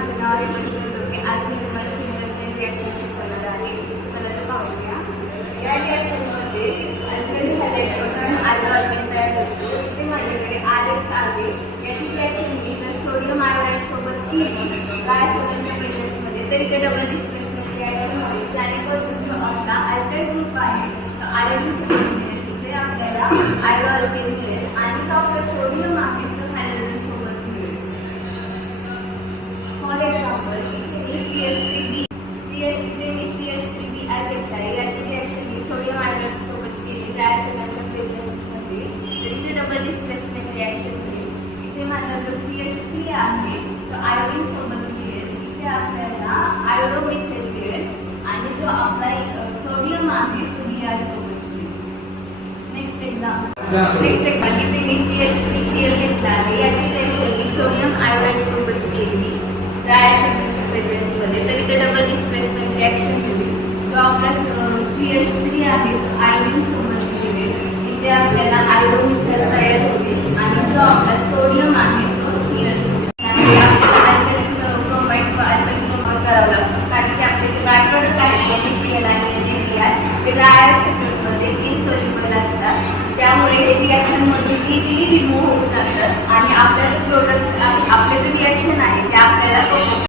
माझं नाव रेवशी डोके. आज मी तुम्हाला फिंगर्सने रिॲक्शन शिकवणार आहे. मला तर पाहूया. या रिॲक्शनमध्ये अल्कली हायड्रेटपासून अल्कोहोल तयार होतो. इथे माझ्याकडे RX आहे. याची रिॲक्शन मी जर सोडियम आयोडाईड सोबत केली काय सोडियमच्या प्रेशर्समध्ये तर इथे डबल डिस्प्लेसमेंट रिॲक्शन होईल. त्यानेकरून जो आपला अल्काइल ग्रुप आहे तो आयोडीन इथे आपल्याला आयोडोअल्केन मिळेल आणि जो आपला सोडियम आहे तो हायड्रोजन सोबत मिळेल. फॉर एक्झाम्पल इथे मी CH3Br घेतला आहे. याची रिॲक्शन मी सोडियम आयोडाईड सोबत केली डायसोडियमच्या प्रेशर्समध्ये तर इथे डबल डिस्प्लेसमेंट रिॲक्शन होईल. इथे माझा जो CH3 आहे तो आयोडीन सोबत मिळेल. इथे आपल्याला आयोडोमिथेन मिळेल आणि जो आपला सोडियम आहे तो Br सोबत मिळेल. नेक्स्ट एक्झाम्पल इथे मी CH3Cl घेतला आहे. याची रिॲक्शन मी सोडियम आयोडाईड सोबत केली डायसोडियमच्या प्रेशर्समध्ये तर इथे डबल डिस्प्लेसमेंट रिॲक्शन होईल. जो आपला CH3 आहे तो आयोडीन सोबत मिळेल. इथे आपल्याला आयोडोमिथेन तयार होईल आणि जो आपला सोडियम आहे तो Cl क्रोमाइड करावं लागतं कारण की आपले जे बाय प्रोडक्ट आहे NaCl आणि NaBr ते ड्राय